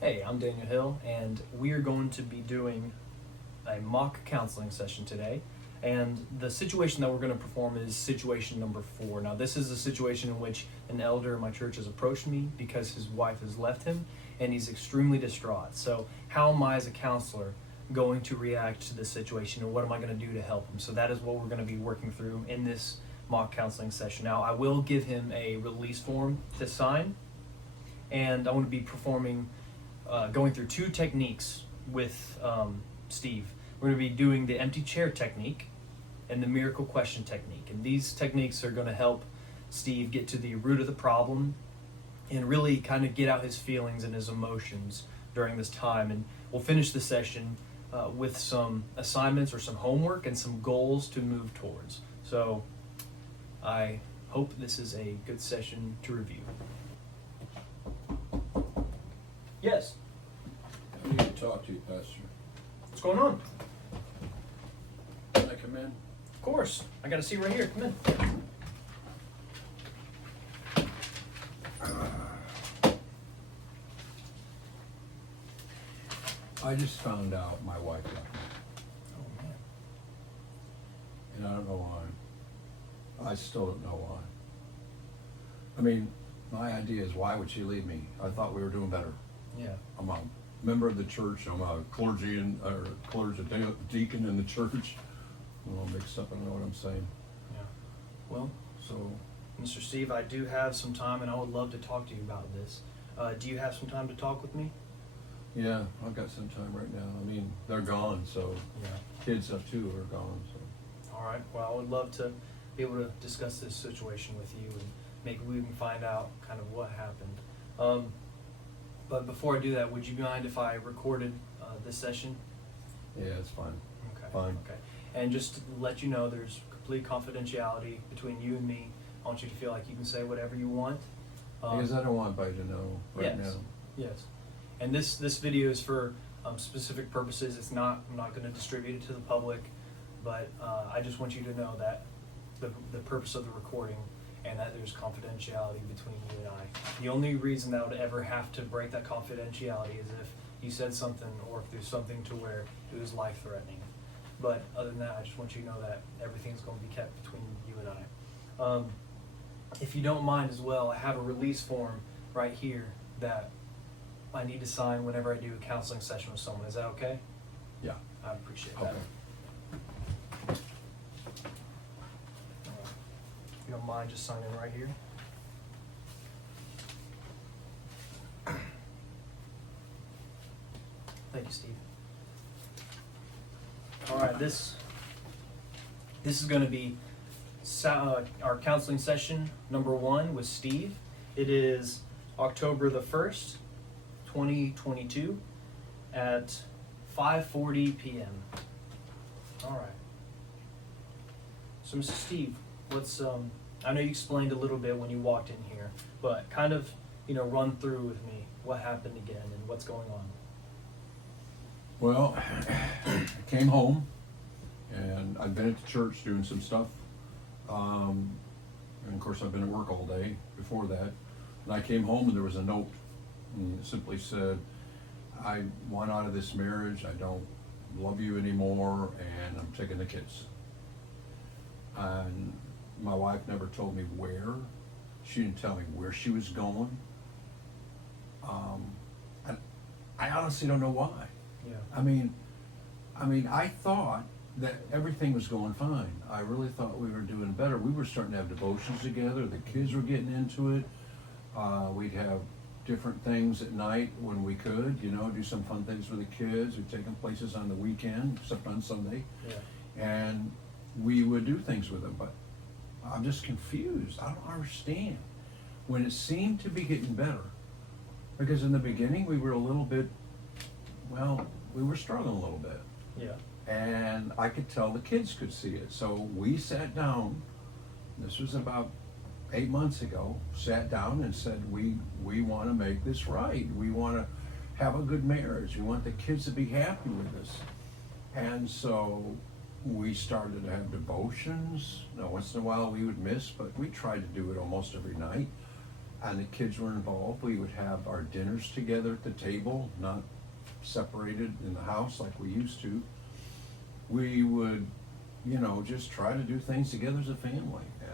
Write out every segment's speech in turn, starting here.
Hey, I'm Daniel Hill, and we are going to be doing a mock counseling session today. And the situation that we're going to perform is situation number 4. Now, this is a situation in which an elder in my church has approached me because his wife has left him and he's extremely distraught. So, how am I, as a counselor, going to react to this situation, and what am I going to do to help him? So, that is what we're going to be working through in this mock counseling session. Now, I will give him a release form to sign, and I want to be going through 2 techniques with Steve. We're going to be doing the empty chair technique and the miracle question technique. And these techniques are going to help Steve get to the root of the problem and really kind of get out his feelings and his emotions during this time. And we'll finish the session with some assignments or some homework and some goals to move towards. So I hope this is a good session to review. Yes. I need to talk to you, Pastor. What's going on? Can I come in? Of course. I got a seat right here. Come in. I just found out my wife left me, Oh, man. and I don't know why. I still don't know why. I mean, my idea is, why would she leave me? I thought we were doing better. Yeah. I'm a member of the church. I'm a deacon in the church. I'm a little mixed up. I don't know what I'm saying. Yeah. Well, So, Mr. Steve, I do have some time, and I would love to talk to you about this. Do you have some time to talk with me? yeah, I've got some time right now. I mean, they're gone, so Yeah. kids have too are gone. So, All right. Well, I would love to be able to discuss this situation with you, and maybe we can find out kind of what happened. But before I do that, would you mind if I recorded this session? yeah, it's fine. Okay. Fine. Okay. And just to let you know, there's complete confidentiality between you and me. I want you to feel like you can say whatever you want. Because I don't want anybody to know right yes. now. Yes. And this video is for specific purposes. I'm not going to distribute it to the public, but I just want you to know that the purpose of the recording, and that there's confidentiality between you and I. The only reason that I would ever have to break that confidentiality is if you said something, or if there's something to where it was life-threatening. But other than that, I just want you to know that everything's going to be kept between you and I. If you don't mind as well, I have a release form right here that I need to sign whenever I do a counseling session with someone. Is that okay? Yeah. I appreciate that. Okay. If you don't mind just signing right here. Thank you, Steve. All right, this is going to be our counseling session number 1 with Steve. It is October the 1st, 2022 at 5:40 p.m. All right. So, Mr. Steve, let's I know you explained a little bit when you walked in here, but kind of, run through with me what happened again and what's going on. Well, I came home, and I've been at the church doing some stuff. And of course, I've been at work all day before that. And I came home, and there was a note, and it simply said, I want out of this marriage. I don't love you anymore, and I'm taking the kids. And my wife never told me where. She didn't tell me where she was going. And I honestly don't know why. Yeah. I mean, I thought that everything was going fine. I really thought we were doing better. We were starting to have devotions together. The kids were getting into it. We'd have different things at night when we could, do some fun things with the kids. We'd take them places on the weekend, except on Sunday. Yeah. And we would do things with them. But I'm just confused. I don't understand. When it seemed to be getting better, because in the beginning we were a little bit, we were struggling a little bit. Yeah. And I could tell the kids could see it. So we sat down, this was about 8 months ago, sat down and said, we want to make this right. We want to have a good marriage. We want the kids to be happy with us. And so we started to have devotions. Now, once in a while we would miss, but we tried to do it almost every night. and the kids were involved. We would have our dinners together at the table, not separated in the house like we used to. We would, just try to do things together as a family. And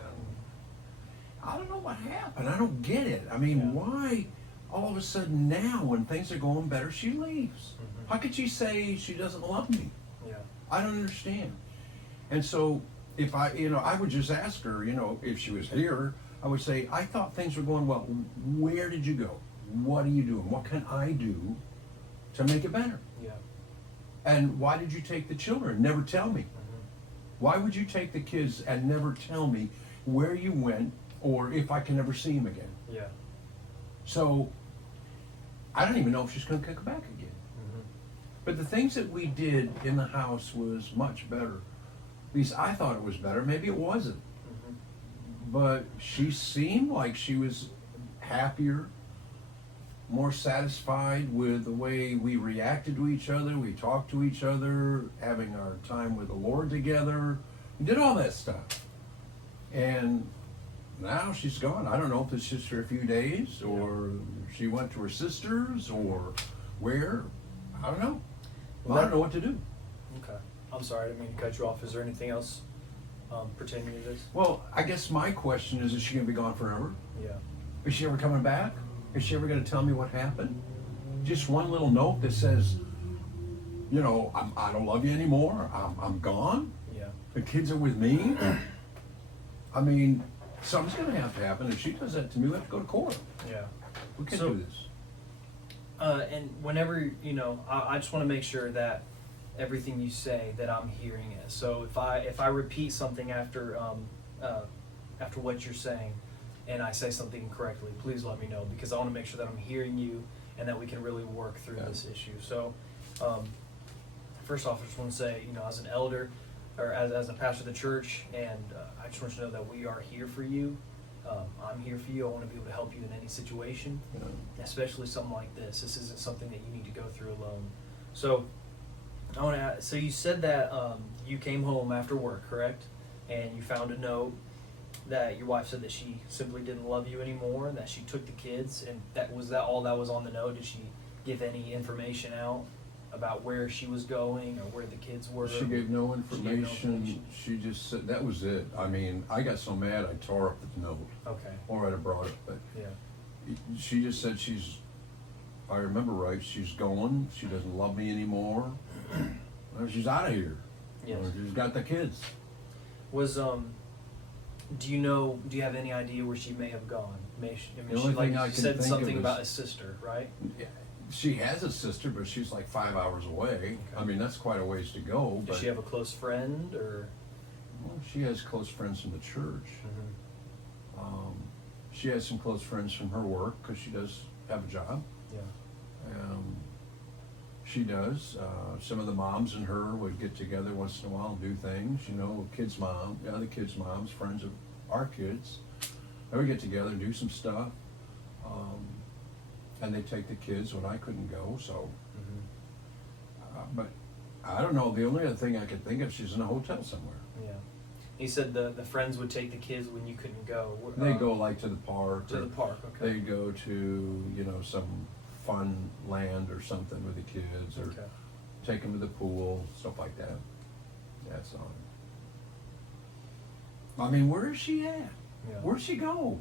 I don't know what happened. I don't get it. I mean, Yeah. why all of a sudden now when things are going better, she leaves? Mhm. How could she say she doesn't love me? Yeah. I don't understand. And so if I would just ask her, if she was here, I would say, I thought things were going well. Where did you go? What are you doing? What can I do to make it better? Yeah. And why did you take the children? Never tell me. Mhm. Why would you take the kids and never tell me where you went or if I can ever see them again? Yeah. So I don't even know if she's going to come back again. Mhm. But the things that we did in the house was much better. At least I thought it was better. Maybe it wasn't. Mhm. But she seemed like she was happier, more satisfied with the way we reacted to each other. We talked to each other, having our time with the Lord together. We did all that stuff. And now she's gone. I don't know if it's just for a few days or she went to her sister's or where. I don't know. Well, I don't know what to do. Okay. I'm sorry, I didn't mean to cut you off. Is there anything else pertaining to this? Well, I guess my question is she going to be gone forever? Yeah. Is she ever coming back? Is she ever going to tell me what happened? Just one little note that says, I don't love you anymore. I'm gone. Yeah. The kids are with me. I mean, something's going to have to happen. If she does that to me, we have to go to court. Yeah. We can't So- do this. And whenever, I just want to make sure that everything you say that I'm hearing it. So if I repeat something after what you're saying and I say something incorrectly, please let me know because I want to make sure that I'm hearing you and that we can really work through Yeah. this issue. So first off, I just want to say, as an elder or as a pastor of the church, and I just want you to know that we are here for you. I'm here for you. I want to be able to help you in any situation, especially something like this. This isn't something that you need to go through alone. So, I want to ask, so you said that you came home after work, correct? And you found a note that your wife said that she simply didn't love you anymore, and that she took the kids, and that all that was on the note? Did she give any information out about where she was going or where the kids were? She gave no She gave no information. information. She just said, that was it. I mean, I got so mad I tore up the note. Okay. Or I'd have brought it, but Yeah. she just said if I remember right, she's going. She doesn't love me anymore. Well, she's out of here. Yes. Or she's got the kids. Was do you have any idea where she may have gone? The She, only like thing I you can said think something of about a is- sister, right? Yeah, she has a sister, but she's like 5 hours away. Okay. I mean, that's quite a ways to go. Does But she have a close friend or? well, she has close friends from the church. She has some close friends from her work because she does have a job. Yeah. She does. Some of the moms and her would get together once in a while and do things. Kids' mom, the other kids' moms, friends of our kids. They would get together and do some stuff. And they take the kids when I couldn't go. So, but I don't know. The only other thing I could think of, she's in a hotel somewhere. Yeah. He said the friends would take the kids when you couldn't go. They go like to the park. to or the park. Okay. They go to some fun land or something with the kids, or Okay. take them to the pool, stuff like that. That's on. I mean, where is she at? Yeah. Where'd she go?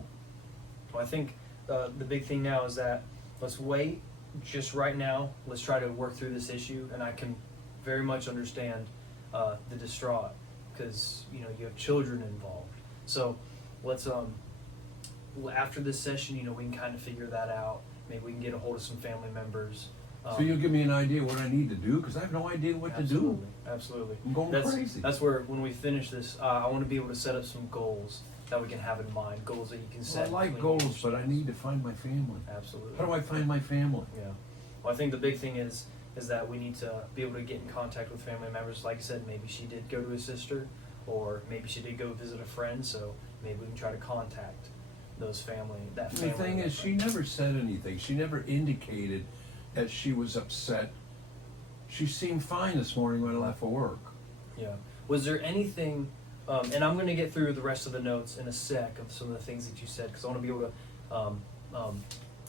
Well, I think the big thing now is that let's wait just right now. Let's try to work through this issue, and I can very much understand the distraught because you have children involved. So let's after this session, we can kind of figure that out. Maybe we can get a hold of some family members. So you'll give me an idea what I need to do, because I have no idea what to do. Absolutely. I'm going crazy. That's where when we finish this, I want to be able to set up some goals that we can have in mind. Goals that you can Well, set. I like between you goals, but I and need to find my family. Absolutely. How do I find my family? Yeah. Well, I think the big thing is that we need to be able to get in contact with family members. Like I said, maybe she did go to his sister, or maybe she did go visit a friend. So maybe we can try to contact those family. The thing is, she never said anything. She never indicated that she was upset. She seemed fine this morning when I left for work. Yeah. Was there anything? And I'm going to get through the rest of the notes in a sec of some of the things that you said because I want to be able to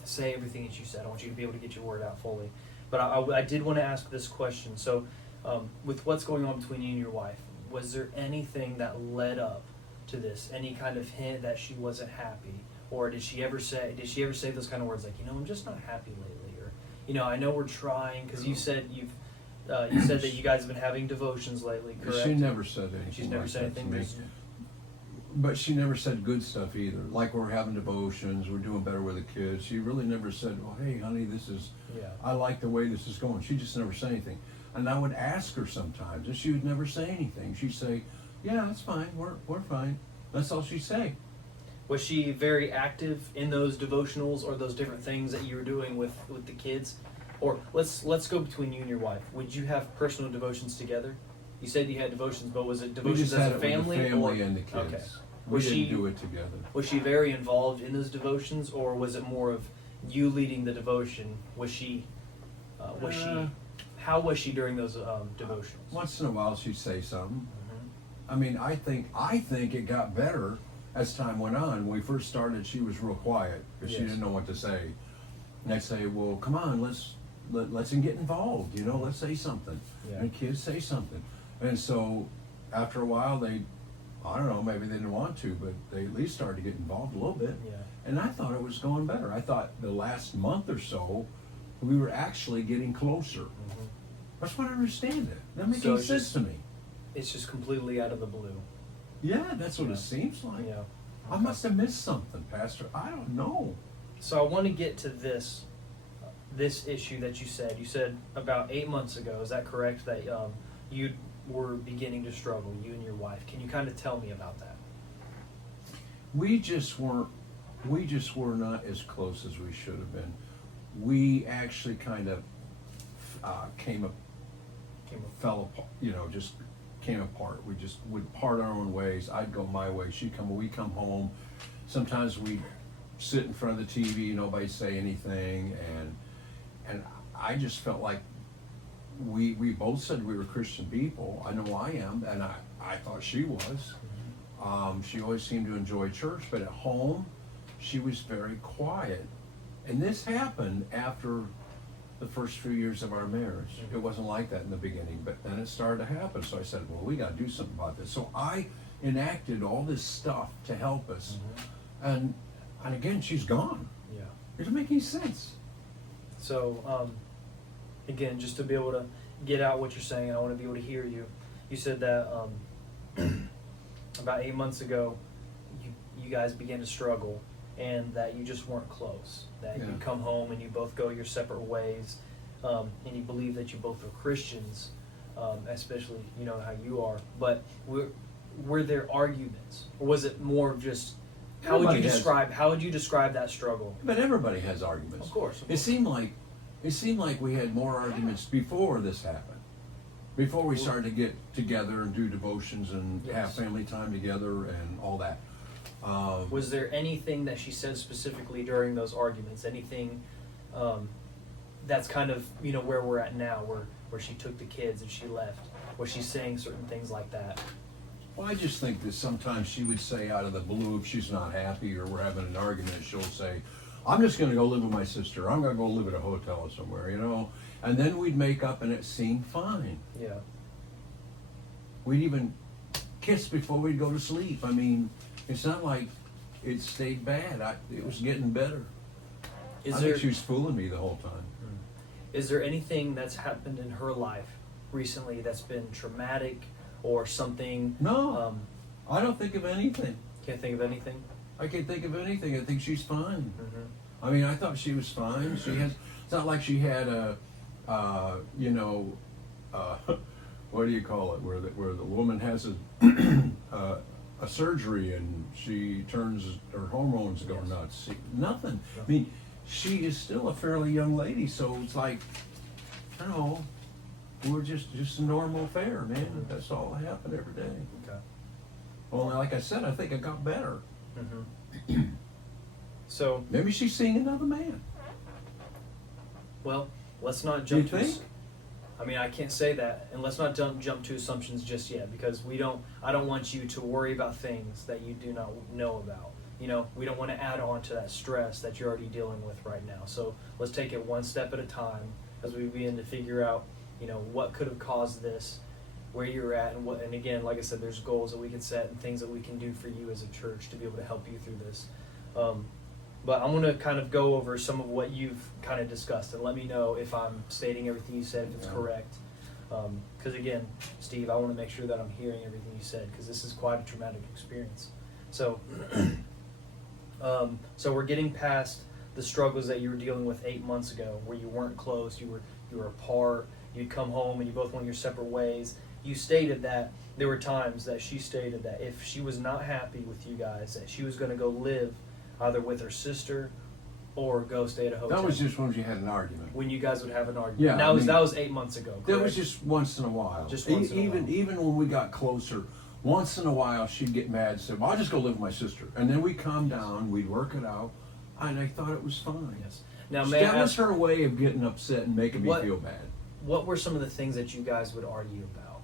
say everything that you said. I want you to be able to get your word out fully. But I did want to ask this question. So, with what's going on between you and your wife, was there anything that led up to this? Any kind of hint that she wasn't happy, or did she ever say those kind of words like, I'm just not happy lately, or I know we're trying, because you said you said that you guys have been having devotions lately, correct? She never said anything. She's never like said that to anything. me. But she never said good stuff either. Like, we're having devotions, we're doing better with the kids. She really never said, well, hey, honey, I like the way this is going. She just never said anything. And I would ask her sometimes, and she would never say anything. She'd say, yeah, it's fine, we're fine. That's all she'd say. Was she very active in those devotionals or those different things that you were doing with the kids? Or let's go between you and your wife. Would you have personal devotions together? You said you had devotions, but was it devotions as a family? With the family or? and the kids. Okay. We didn't do it together. Was she very involved in those devotions, or was it more of you leading the devotion? Was she? How was she during those devotionals? Once in a while, she'd say something. Mm-hmm. I mean, I think it got better as time went on. When we first started, she was real quiet because she didn't know what to say. And I'd say, well, come on, let's get involved. Let's say something. Yeah. And kids say something. And so after a while, I don't know, maybe they didn't want to, but they at least started to get involved a little bit. Yeah. And I thought it was going better. I thought the last month or so, we were actually getting closer. Mm-hmm. I just want to understand it. That makes So sense to me. It's just completely out of the blue. Yeah, that's what it seems like. Yeah. I must have missed something, Pastor. I don't know. So I want to get to this issue that you said. You said about 8 months ago. Is that correct? That you were beginning to struggle, you and your wife. Can you kind of tell me about that? We just were not as close as we should have been. We actually kind of fell apart, just came apart. We just would part our own ways. I'd go my way, we'd come home. Sometimes we'd sit in front of the TV, nobody'd say anything, and I just felt like we both said we were Christian people. I know I am, and I thought she was. She always seemed to enjoy church, but at home, she was very quiet. And this happened after the first few years of our marriage. It wasn't like that in the beginning, but then it started to happen. So I said, well, we got to do something about this. So I enacted all this stuff to help us. And again, she's gone. Yeah. It doesn't make any sense. So, again, just to be able to get out what you're saying, I want to be able to hear you. You said that about 8 months ago, you guys began to struggle, and that you just weren't close. That you come home and you both go your separate ways, and you believe that you both are Christians, especially how you are. But were there arguments, or was it more of just how would you describe that struggle? But everybody has arguments. Of course. It seemed like we had more arguments before this happened. Before we started to get together and do devotions and have family time together and all that. Was there anything that she said specifically during those arguments? Anything that's kind of where we're at now, where she took the kids and she left? Was she saying certain things like that? Well, I just think that sometimes she would say out of the blue, if she's not happy or we're having an argument, she'll say, I'm just going to go live with my sister. I'm going to go live at a hotel somewhere, And then we'd make up and it seemed fine. Yeah. We'd even kiss before we'd go to sleep. I mean, it's not like it stayed bad. It was getting better. I think she was fooling me the whole time. Is there anything that's happened in her life recently that's been traumatic or something? No, I don't think of anything. Can't think of anything? I can't think of anything. I think she's fine. Mm-hmm. I mean, I thought she was fine. It's not like she had what do you call it, where the woman has a surgery and she turns, her hormones go nuts. Nothing. I mean, she is still a fairly young lady, so it's like, I don't know, we're just a normal affair, man. That's all that happened every day. Okay. Well, like I said, I think it got better. Mm-hmm. So maybe she's seeing another man. Well, let's not jump to. I mean, I can't say that, and let's not jump to assumptions just yet, because I don't want you to worry about things that you do not know about. we don't want to add on to that stress that you're already dealing with right now. So let's take it one step at a time as we begin to figure out, what could have caused this, where you're at, and again, like I said, there's goals that we can set and things that we can do for you as a church to be able to help you through this. But I'm going to kind of go over some of what you've kind of discussed and let me know if I'm stating everything you said, if it's correct. Because again, Steve, I want to make sure that I'm hearing everything you said, because this is quite a traumatic experience. So, so we're getting past the struggles that you were dealing with 8 months ago, where you weren't close, you were apart, you'd come home and you both went your separate ways. You stated that there were times that she stated that if she was not happy with you guys, that she was going to go live either with her sister or go stay at a hotel. That was just when you had an argument. When you guys would have an argument. Yeah, that was 8 months ago. Correct? That was just once in a while. Just once in a while. Even when we got closer, once in a while she'd get mad and say, "Well, I'll just go live with my sister," and then we'd calm down, we'd work it out, and I thought it was fine. Yes. Now, That was her way of getting upset and making me feel bad. What were some of the things that you guys would argue about?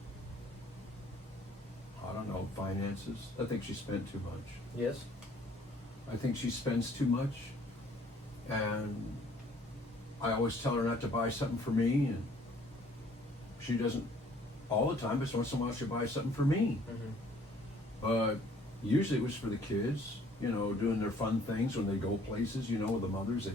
I don't know, finances. I think she spent too much. Yes. I think she spends too much, and I always tell her not to buy something for me, and she doesn't all the time, but once in a while she buys something for me. Mm-hmm. But usually it was for the kids, doing their fun things when they go places, with the mothers. They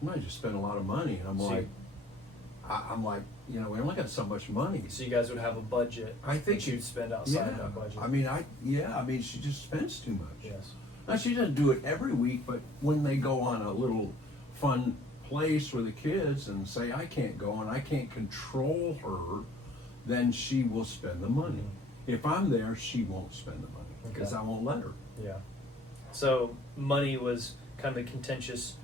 might just spend a lot of money, and I'm like, we only got so much money. So you guys would have a budget. I think that you'd spend outside that budget. I mean, she just spends too much. Yes. Now, she doesn't do it every week, but when they go on a little fun place for the kids and say, I can't go and I can't control her, then she will spend the money. Mm-hmm. If I'm there, she won't spend the money because I won't let her. Yeah. So money was kind of a contentious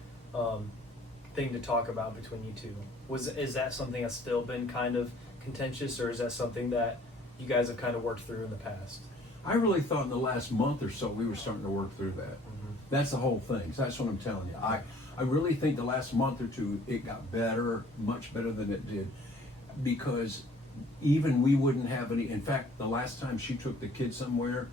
thing to talk about between you two. Is that something that's still been kind of contentious, or is that something that you guys have kind of worked through in the past? I really thought in the last month or so we were starting to work through that. Mm-hmm. That's the whole thing. So that's what I'm telling you. I really think the last month or two it got better, much better than it did, because even we wouldn't have any. In fact, the last time she took the kids somewhere,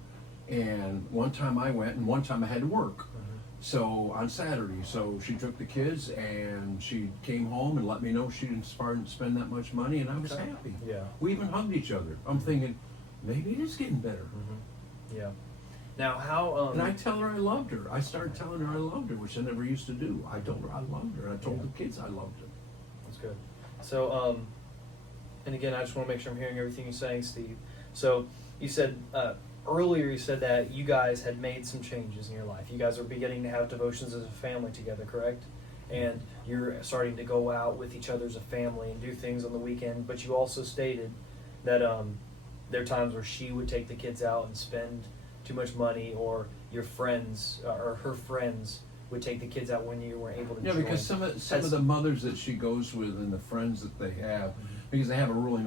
and one time I went, and one time I had to work. Mm-hmm. So on Saturday, so she took the kids, and she came home and let me know she didn't spend that much money, and I was happy. Yeah. We even hugged each other. I'm thinking, maybe it is getting better. Mm-hmm. Yeah. Now, how? And I tell her I loved her. I started telling her I loved her, which I never used to do. I told her I loved her. I told the kids I loved her. That's good. So, and again, I just want to make sure I'm hearing everything you're saying, Steve. So, you said earlier, you said that you guys had made some changes in your life. You guys are beginning to have devotions as a family together, correct? And you're starting to go out with each other as a family and do things on the weekend. But you also stated that there are times where she would take the kids out and spend too much money, or your friends or her friends would take the kids out when you were able to join. Because some of the mothers that she goes with and the friends that they have, because they have a really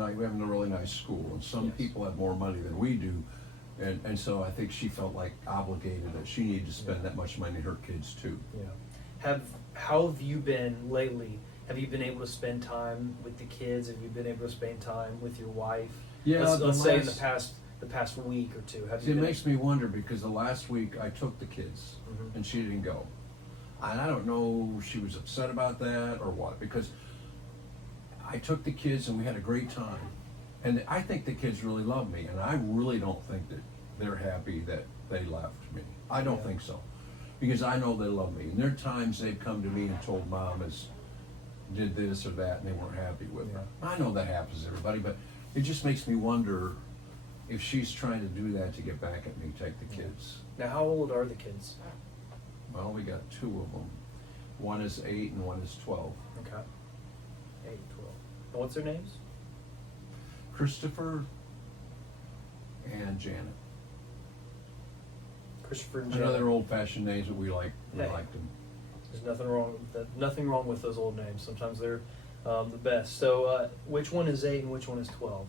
nice school, and some people have more money than we do, and so I think she felt like obligated that she needed to spend that much money on her kids too. Yeah. How have you been lately? Have you been able to spend time with the kids? Have you been able to spend time with your wife? Yeah, let's say in the past week or two. It makes me wonder, because the last week I took the kids Mhm. and she didn't go. And I don't know if she was upset about that or what, because I took the kids and we had a great time. And I think the kids really love me, and I really don't think that they're happy that they left me. I don't think so, because I know they love me. And there are times they've come to me and told Mom did this or that, and they weren't happy with her. I know that happens to everybody, but it just makes me wonder if she's trying to do that to get back at me, take the kids. Now, how old are the kids? Well, we got two of them. One is 8 and one is 12. Okay. 8, 12. And what's their names? Christopher and Janet. Christopher and Janet. Another old-fashioned names that we like. We Hey. liked them. There's nothing wrong with that. Nothing wrong with those old names. Sometimes they're the best. So, which one is 8 and which one is 12?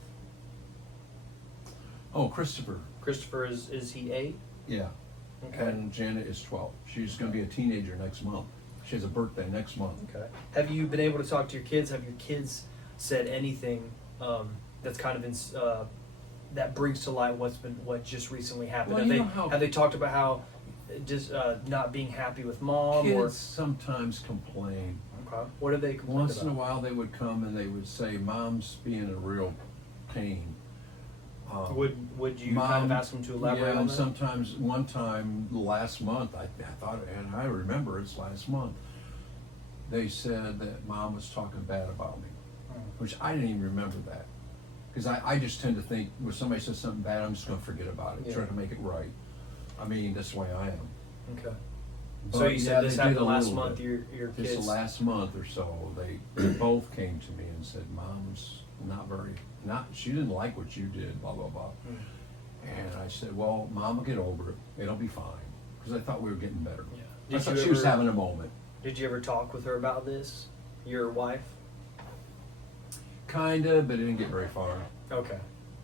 Oh, Christopher. Christopher is he 8? Yeah. Okay. And Janet is 12. She's going to be a teenager next month. She has a birthday next month. Okay. Have you been able to talk to your kids? Have your kids said anything that's kind of that brings to light what just recently happened? Well, Have they talked about how just not being happy with mom, Kids sometimes complain. or okay. What did they complain Once about? in a while, they would come and they would say, "Mom's being a real pain." Would you kind of ask them to elaborate yeah, on and that? sometimes one time last month, I thought, and I remember it's last month. They said that Mom was talking bad about me, which I didn't even remember that, because I just tend to think when somebody says something bad, I'm just going to forget about it, Yeah. try to make it right. I mean, that's the way I am. Okay. But So you yeah, said this they did happened a last little month. bit. Your Just kids. the last month or so, they both came to me and said, "Mom's she didn't like what you did, blah, blah, blah." Mm. And I said, "Well, Mom will get over it. It'll be fine." Because I thought we were getting better. Yeah. I thought she was having a moment. Did you ever talk with her about this? Your wife? Kinda, but it didn't get very far. Okay.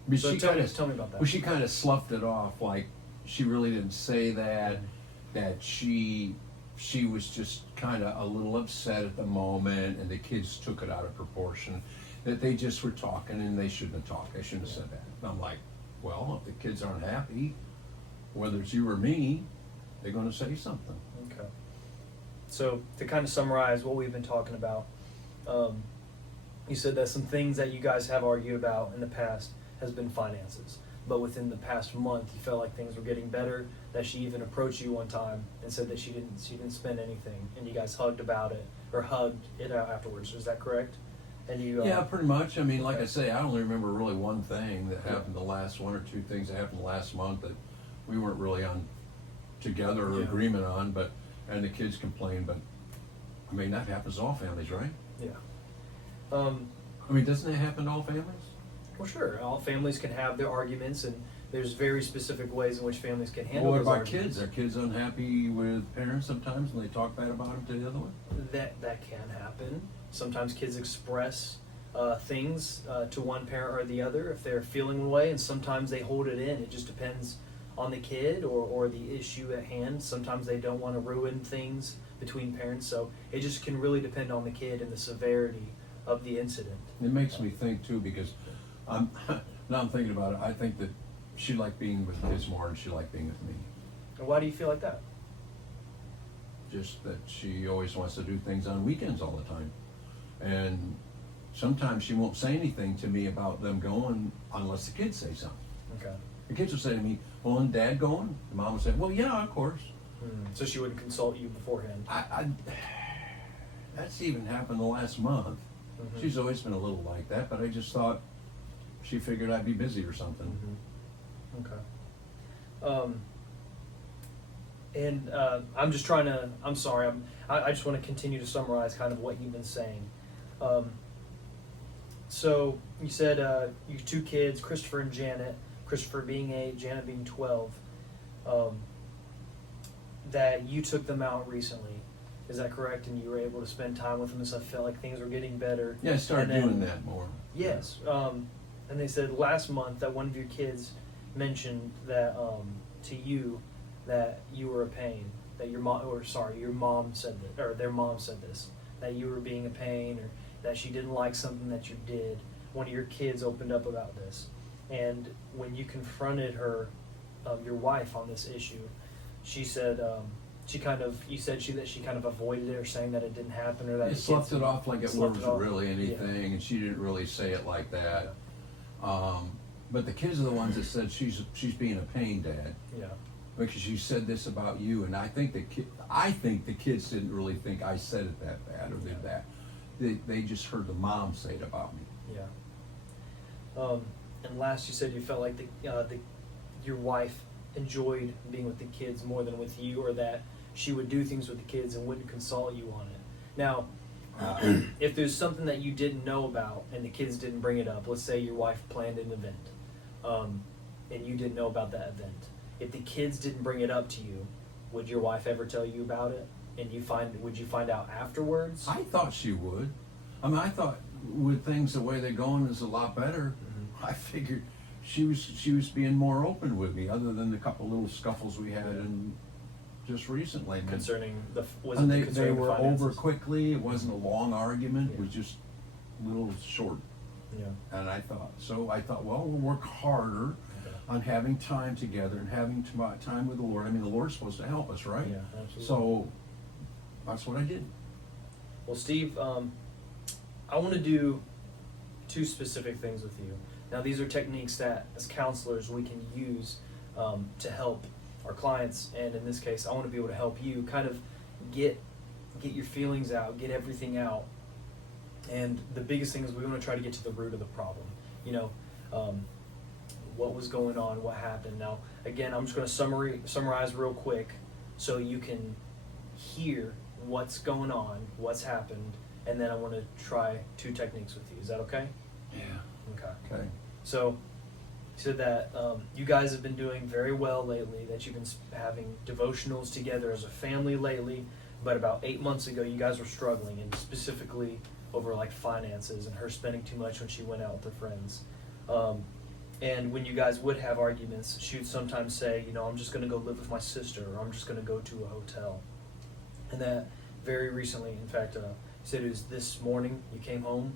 But So she tell kinda, me, tell me about that. well, she kind of sloughed it off, like she really didn't say that. Mm. That she was just kind of a little upset at the moment, and the kids took it out of proportion. That they just were talking, and they shouldn't have talked. They shouldn't have said that. And I'm like, well, if the kids aren't happy, whether it's you or me, they're going to say something. Okay. So to kind of summarize what we've been talking about, you said that some things that you guys have argued about in the past has been finances. But within the past month, you felt like things were getting better. That she even approached you one time and said that she didn't spend anything, and you guys hugged about it or hugged it out afterwards. Is that correct? And you Yeah, pretty much. I mean, like Okay. I say, I only remember really one thing that happened the last one or two things that happened last month that we weren't really on together or Yeah. agreement on, and the kids complained, but I mean, that happens to all families, right? yeah. I mean, doesn't it happen to all families? Well, sure. All families can have their arguments, and there's very specific ways in which families can handle Well, what those about arguments. kids? Are kids unhappy with parents sometimes when they talk bad about them to the other one? That can happen. Sometimes kids express things to one parent or the other if they're feeling one way, and sometimes they hold it in. It just depends on the kid or the issue at hand. Sometimes they don't want to ruin things between parents, so it just can really depend on the kid and the severity of the incident. It makes me think too, because now I'm thinking about it. I think that she liked being with kids more than she liked being with me. And why do you feel like that? Just that she always wants to do things on weekends all the time. And sometimes she won't say anything to me about them going unless the kids say something. Okay. The kids will say to me, "Well, and Dad going?" The mom will say, "Well, yeah, of course." So she wouldn't consult you beforehand. That's even happened the last month. Mhm. She's always been a little like that, but I just thought she figured I'd be busy or something. Okay. And I'm just trying to. I'm sorry. I just want to continue to summarize kind of what you've been saying. So you said your two kids, Christopher and Janet. Christopher being 8, Janet being 12. That you took them out recently. Is that correct? And you were able to spend time with them, and so I felt like things were getting better. Yeah, I started And then- doing that more. Yes. And they said last month that one of your kids mentioned that to you that you were a pain. That your mom said that, or their mom said this, that you were being a pain, or that she didn't like something that you did. One of your kids opened up about this, and when you confronted her, your wife, on this issue, she said she kind of avoided it, or saying that it didn't happen, or that It the slept kids it off like it slept wasn't off. really Yeah. anything, and she didn't really say it like that. But the kids are the ones that said she's being a pain, Dad, Yeah. because she said this about you, and I think the kids didn't really think I said it that bad or did that. They just heard the mom say it about me. Yeah. And last, you said you felt like your wife enjoyed being with the kids more than with you, or that she would do things with the kids and wouldn't consult you on it. Now, if there's something that you didn't know about and the kids didn't bring it up, let's say your wife planned an event, and you didn't know about that event. If the kids didn't bring it up to you, would your wife ever tell you about it? And would you find out afterwards? I thought she would. I mean, I thought with things the way they're going is a lot better. Mhm. I figured she was being more open with me, other than the couple little scuffles we had in just recently. Concerning And they concerning were finances? over quickly. It wasn't a long argument. It Yeah. was just little short Yeah. And I thought, well, we'll work harder Okay. on having time together and having time with the Lord. I mean, the Lord's supposed to help us, right? Yeah, absolutely. So that's what I did. Well, Steve, I want to do two specific things with you. Now, these are techniques that, as counselors, we can use to help our clients, and in this case, I want to be able to help you kind of get your feelings out, get everything out. And the biggest thing is we want to try to get to the root of the problem. You know, what was going on, what happened. Now, again, I'm just going to summarize real quick so you can hear what's going on, what's happened, and then I want to try two techniques with you. Is that okay? Yeah. Okay. Okay. So, you said that you guys have been doing very well lately, that you've been having devotionals together as a family lately, but about 8 months ago you guys were struggling, and specifically over like finances and her spending too much when she went out with her friends. And when you guys would have arguments, she would sometimes say, you know, I'm just going to go live with my sister, or I'm just going to go to a hotel. And that very recently, in fact, you said it was this morning you came home.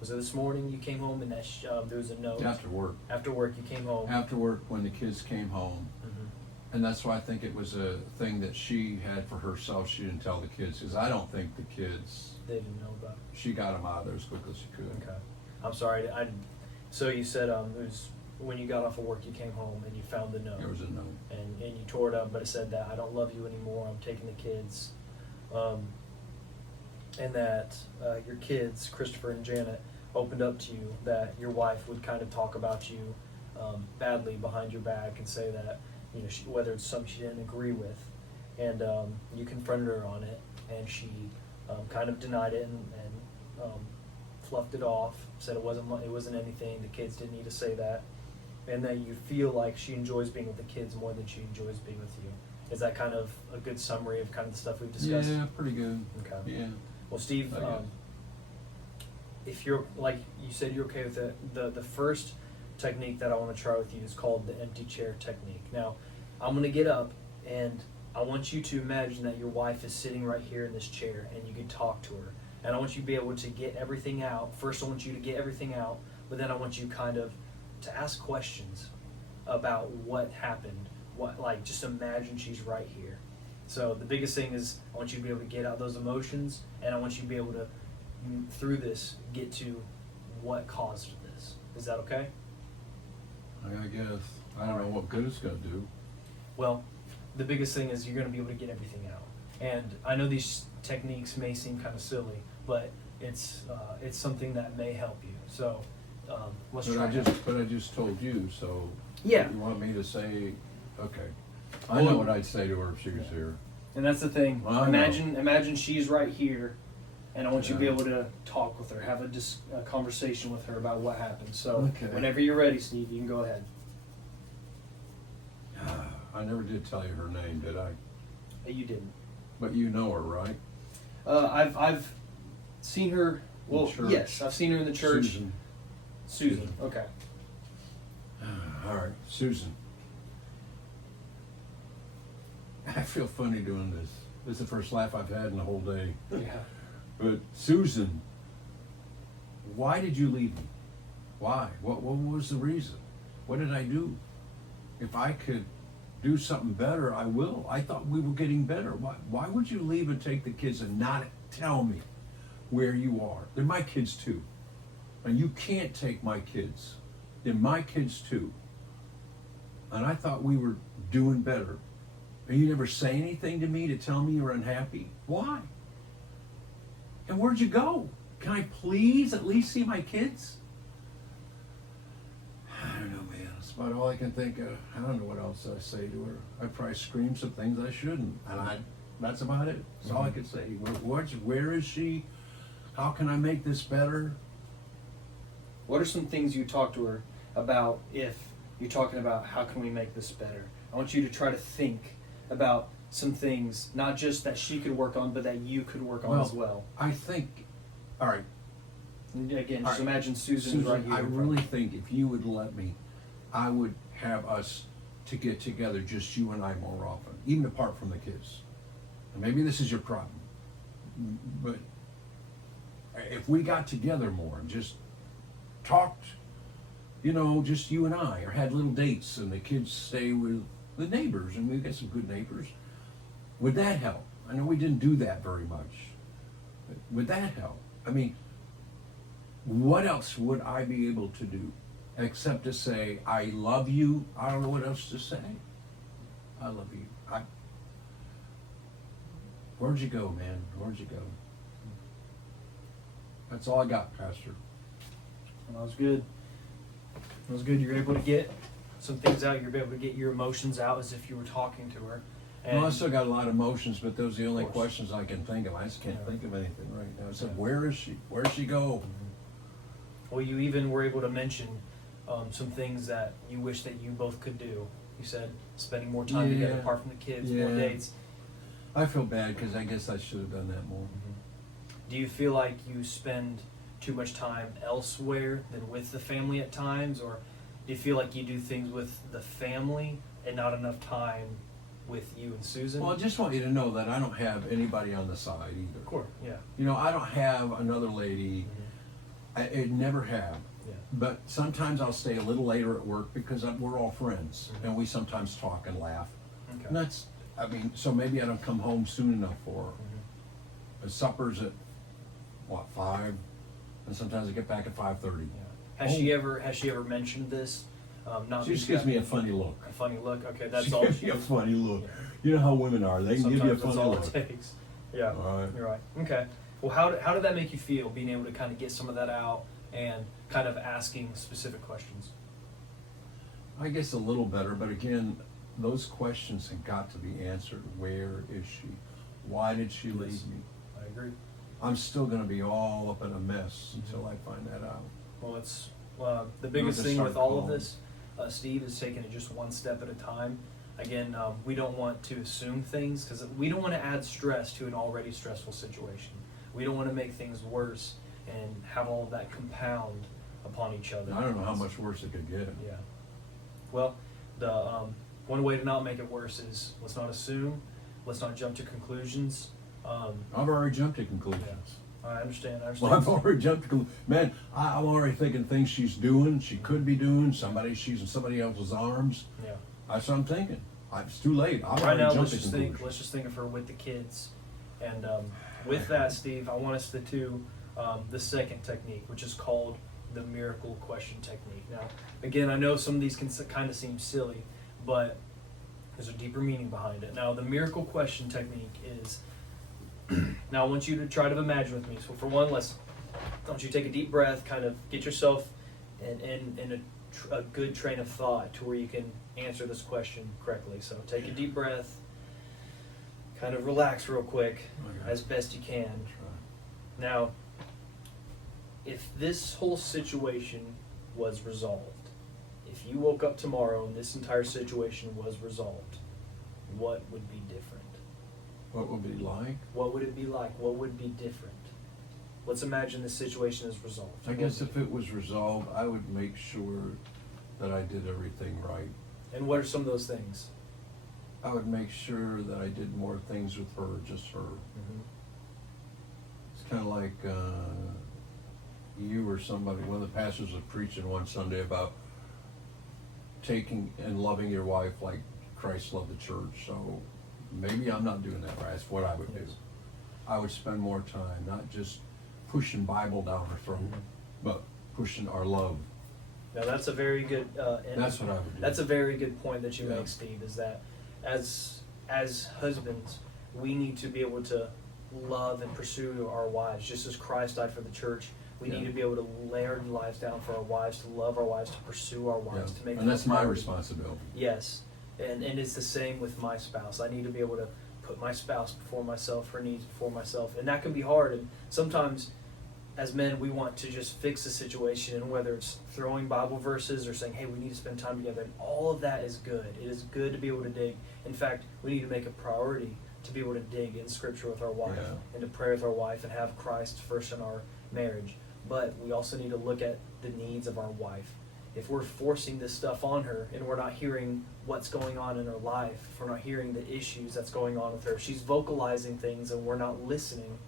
Was it this morning you came home and that there was a note? After work. After work you came home. After work, when the kids came home. Mm-hmm. And that's why I think it was a thing that she had for herself. She didn't tell the kids, because I don't think the kids, They didn't know about she got them out of there as quick as she could. it. Okay. I'm sorry. So you said it was when you got off of work you came home and you found the note. There was a note. And you tore it up, but it said that I don't love you anymore, I'm taking the kids. And that your kids, Christopher and Janet, opened up to you that your wife would kind of talk about you badly behind your back and say that, you know, whether it's something she didn't agree with, and you confronted her on it, and she kind of denied it and fluffed it off, said it wasn't anything, the kids didn't need to say that, and that you feel like she enjoys being with the kids more than she enjoys being with you. Is that kind of a good summary of kind of the stuff we've discussed? Yeah, pretty good. Okay. Yeah. Well, Steve, I guess. if you're, like you said, you're okay with it, the first technique that I want to try with you is called the empty chair technique. Now, I'm going to get up, and I want you to imagine that your wife is sitting right here in this chair, and you can talk to her. And I want you to be able to get everything out. First, I want you to get everything out, but then I want you kind of to ask questions about what happened. Like, just imagine she's right here. So the biggest thing is I want you to be able to get out those emotions, and I want you to be able to, through this, get to what caused this. Is that okay? I guess. I don't know what good it's going to do. Well, the biggest thing is you're going to be able to get everything out. And I know these techniques may seem kind of silly, but it's something that may help you. So let's But try it. I just told you, so Yeah. you want me to say, okay. I Well, know what I'd say to her if she was here. And that's the thing. Well, I know. Imagine she's right here, and I want you to be Yeah. able to talk with her, have a conversation with her about what happened. So Okay. whenever you're ready, Steve, you can go ahead. I never did tell you her name, did I? You didn't. But you know her, right? I've seen her. Well, church. yes, I've seen her in the church. Susan. Susan. Okay. All right, Susan. I feel funny doing this. This is the first laugh I've had in the whole day. Yeah. But Susan, why did you leave me? Why? What was the reason? What did I do? If I could do something better, I will. I thought we were getting better. Why would you leave and take the kids and not tell me where you are? They're my kids too. And you can't take my kids. They're my kids too. And I thought we were doing better. And you never say anything to me to tell me you're unhappy? Why? And where'd you go? Can I please at least see my kids? I don't know, man. That's about all I can think of. I don't know what else I say to her. I probably scream some things I shouldn't. And that's about it. That's all I could say. Where is she? How can I make this better? What are some things you talk to her about if you're talking about how can we make this better? I want you to try to think about some things, not just that she could work on, but that you could work on as well. I think, all right, And again, All just right. imagine Susan's Susan, right here. I in front really of you. think if you would let me, I would have us to get together, just you and I, more often, even apart from the kids. And maybe this is your problem, but if we got together more and just talked, you know, just you and I, or had little dates, and the kids stay with the neighbors, and we've got some good neighbors. Would that help? I know we didn't do that very much. Would that help? I mean, what else would I be able to do except to say, I love you? I don't know what else to say. I love you. Where'd you go, man? Where'd you go? That's all I got, Pastor. Well, that was good. That was good. You're able to get some things out. You're able to get your emotions out as if you were talking to her. And Well, I still got a lot of emotions, but those are the only course. questions I can think of. I just can't Yeah. think of anything right now. I said, Yeah. where is she? Where'd she go? well, you even were able to mention some things that you wish that you both could do. You said spending more time together Yeah. apart from the kids, more Yeah. dates. I feel bad because I guess I should have done that more. Do you feel like you spend too much time elsewhere than with the family at times, or do you feel like you do things with the family and not enough time with you and Susan? Well, I just want you to know that I don't have anybody on the side either. Of course, yeah. You know, I don't have another lady. I never have. Yeah. But sometimes I'll stay a little later at work because we're all friends, Mhm. and we sometimes talk and laugh. Okay. And that's, I mean, so maybe I don't come home soon enough for her. Mhm. The supper's at, what, 5? And sometimes I get back at 5:30. Yeah. Has she ever mentioned this? Not She just because gives me a funny look. a funny look. Okay, that's She all. gives me a funny look. You know how women are. They can give you a Sometimes that's funny all look. it takes. Yeah. All right. You're right. Okay. Well, how did that make you feel, being able to kind of get some of that out and kind of asking specific questions? I guess a little better, but again, those questions have got to be answered. Where is she? Why did she leave Yes. me? I agree. I'm still going to be all up in a mess until I find that out. Well, it's the biggest just thing start with all of calling. this, Steve, is taking it just one step at a time. Again, we don't want to assume things because we don't want to add stress to an already stressful situation. We don't want to make things worse and have all of that compound upon each other. I don't know how much worse it could get. Yeah. Well, the one way to not make it worse is let's not assume, let's not jump to conclusions. I've already jumped to conclusions. I understand. Well, I've already jumped to conclusions. Man, I'm already thinking things she's doing, she could be doing, she's in somebody else's arms. Yeah. That's what I'm thinking. It's too late. I've Right already now, jumped to conclusions. let's just think of her with the kids, and with that, Steve, I want us to do the second technique, which is called the miracle question technique. Now, again, I know some of these can kind of seem silly, but there's a deeper meaning behind it. Now, the miracle question technique is. Now, I want you to try to imagine with me. So, for one, I want you to take a deep breath, kind of get yourself in a good train of thought to where you can answer this question correctly. So, take a deep breath, kind of relax real quick Okay. as best you can. That's right. Now, if this whole situation was resolved, if you woke up tomorrow and this entire situation was resolved, what would be different? What would it be like? What would it be like? What would be different? Let's imagine the situation is resolved. I guess if it was resolved, I would make sure that I did everything right. And what are some of those things? I would make sure that I did more things with her, just her. It's kind of like you or somebody, one of the pastors was preaching one Sunday about taking and loving your wife like Christ loved the church. So maybe I'm not doing that right. That's what I would do. Yes. I would spend more time, not just pushing Bible down her throat, but pushing our love. Now that's a very good. And That's what I would do. That's a very good point that you Yeah. make, Steve. Is that as husbands, we need to be able to love and pursue our wives, just as Christ died for the church. We Yeah. need to be able to lay our lives down for our wives, to love our wives, to pursue our wives, to make And them that's a my priority. responsibility. Yes, and it's the same with my spouse. I need to be able to put my spouse before myself, her needs before myself, and that can be hard. And sometimes, as men, we want to just fix the situation, and whether it's throwing Bible verses or saying, "Hey, we need to spend time together," and all of that is good. It is good to be able to dig. In fact, we need to make a priority to be able to dig in Scripture with our wife Yeah. and to pray with our wife and have Christ first in our marriage. But we also need to look at the needs of our wife. If we're forcing this stuff on her and we're not hearing what's going on in her life, if we're not hearing the issues that's going on with her, if she's vocalizing things and we're not listening,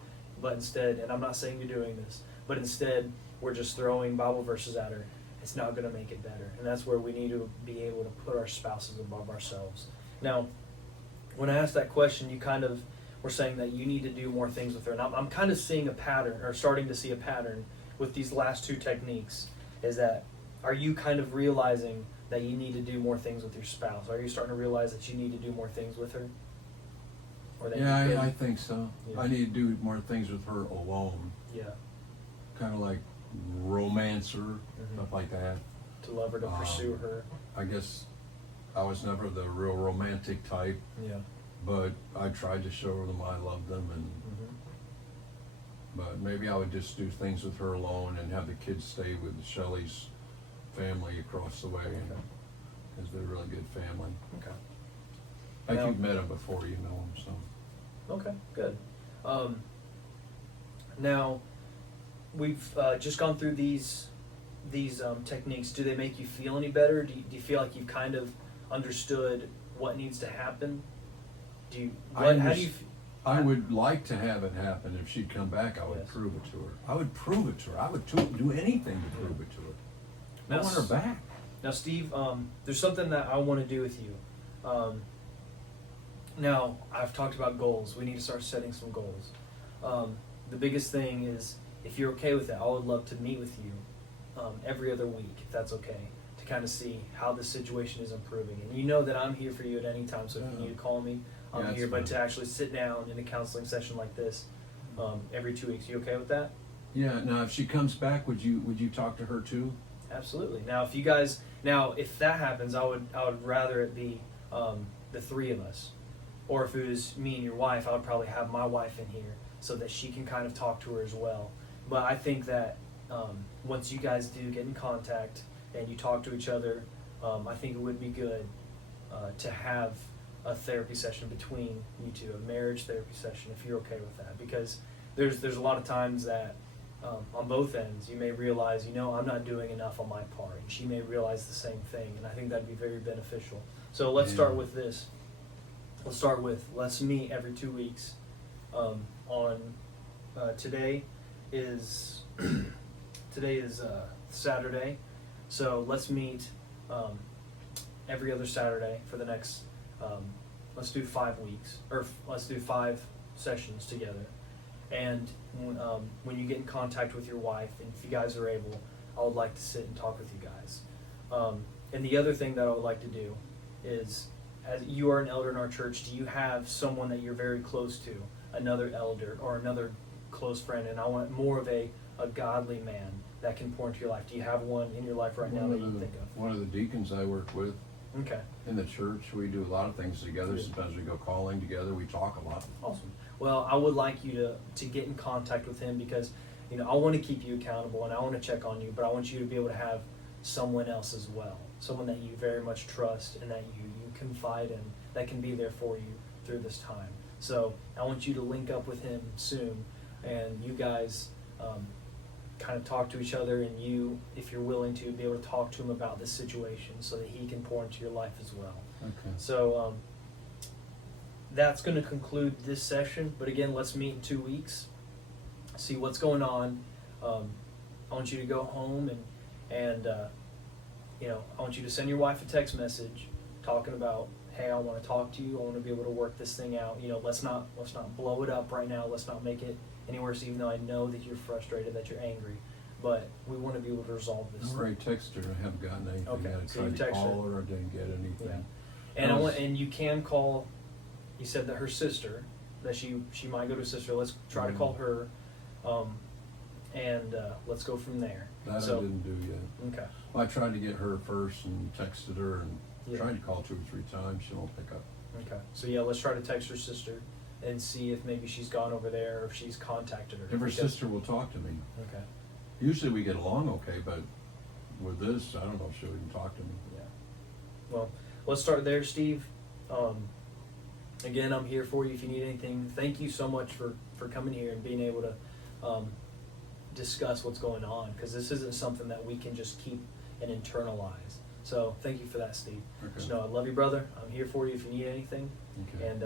but instead, and I'm not saying you're doing this, but instead we're just throwing Bible verses at her, it's not going to make it better. And that's where we need to be able to put our spouses above ourselves. Now, when I asked that question, you kind of were saying that you need to do more things with her. And I'm kind of seeing a pattern, or starting to see a pattern with these last two techniques, is that are you kind of realizing that you need to do more things with your spouse? Are you starting to realize that you need to do more things with her? Or that Yeah, you could- I think so. Yeah. I need to do more things with her alone, Yeah, kind of like romance her, Mhm. stuff like that. to love her, to pursue her. I guess I was never the real romantic type, Yeah. but I tried to show them I loved them, and Mm-hmm. but maybe I would just do things with her alone and have the kids stay with Shelley's family across the way, Okay. because they're a really good family. Okay. Like Now- you've met them before, you know them, so. Okay, good. Now, we've just gone through these techniques. Do they make you feel any better? Do you feel like you've kind of understood what needs to happen? Do you? How do you? I would like to have it happen. If she'd come back, I would Yes. prove it to her. I would prove it to her. I would do anything to prove it to her. I Now, want her back. Now, Steve, there's something that I want to do with you. Now, I've talked about goals. We need to start setting some goals. The biggest thing is, if you're okay with that, I would love to meet with you every other week, if that's okay, to kind of see how the situation is improving. And you know that I'm here for you at any time, so if you Yeah. need to call me, I'm Yeah, here. that's But fine. to actually sit down in a counseling session like this every 2 weeks, you okay with that? Yeah. Now, if she comes back, would you talk to her too? Absolutely. Now, if that happens, I would rather it be the three of us, or if it was me and your wife, I would probably have my wife in here so that she can kind of talk to her as well. But I think that once you guys do get in contact and you talk to each other, I think it would be good to have a therapy session between you two, a marriage therapy session, if you're okay with that, because there's a lot of times that on both ends, you may realize, I'm not doing enough on my part, and she may realize the same thing, and I think that'd be very beneficial. So let's start with this. Let's meet every 2 weeks. Today is Saturday, so let's meet every other Saturday for the next. Let's do 5 weeks, or let's do 5 sessions together. And when you get in contact with your wife, and if you guys are able, I would like to sit and talk with you guys. And the other thing that I would like to do is, as you are an elder in our church, do you have someone that you're very close to, another elder or another close friend? And I want more of a godly man that can pour into your life. Do you have one in your life right now that you can think of? One of the deacons I work with Okay. in the church, we do a lot of things together. Good. Sometimes we go calling together. We talk a lot. Awesome. Well, I would like you to get in contact with him, because I want to keep you accountable and I want to check on you, but I want you to be able to have someone else as well, someone that you very much trust and that you confide in, that can be there for you through this time. So I want you to link up with him soon, and you guys kind of talk to each other, and you, if you're willing to, be able to talk to him about this situation so that he can pour into your life as well. Okay. So that's going to conclude this session. But again, let's meet in 2 weeks, see what's going on. I want you to go home and I want you to send your wife a text message talking about, hey, I want to talk to you. I want to be able to work this thing out. Let's not blow it up right now. Let's not make it any worse, even though I know that you're frustrated, that you're angry. But we want to be able to resolve this. I already texted her. I haven't gotten anything Okay, yet. I so you tried to text call her. I didn't get anything. Yeah. And and you can call. You said that her sister, that she might go to her sister. Let's try to call her, and let's go from there. That I didn't do yet. Okay. Well, I tried to get her first and texted her and Yeah. tried to call 2 or 3 times. She won't pick up. Okay. So yeah, let's try to text her sister and see if maybe she's gone over there or if she's contacted her. If her Because- sister will talk to me. Okay. Usually we get along okay, but with this, I don't know if she'll even talk to me. Yeah. Well, let's start there, Steve. Again, I'm here for you if you need anything. Thank you so much for coming here and being able to discuss what's going on, because this isn't something that we can just keep and internalize. So thank you for that, Steve. Okay. Just know I love you, brother. I'm here for you if you need anything. Okay. And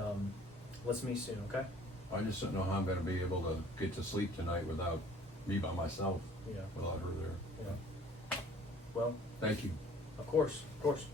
let's meet soon, okay? I just don't know how I'm going to be able to get to sleep tonight without me by myself Yeah. without her there. Yeah. Well, Thank you. of course, of course.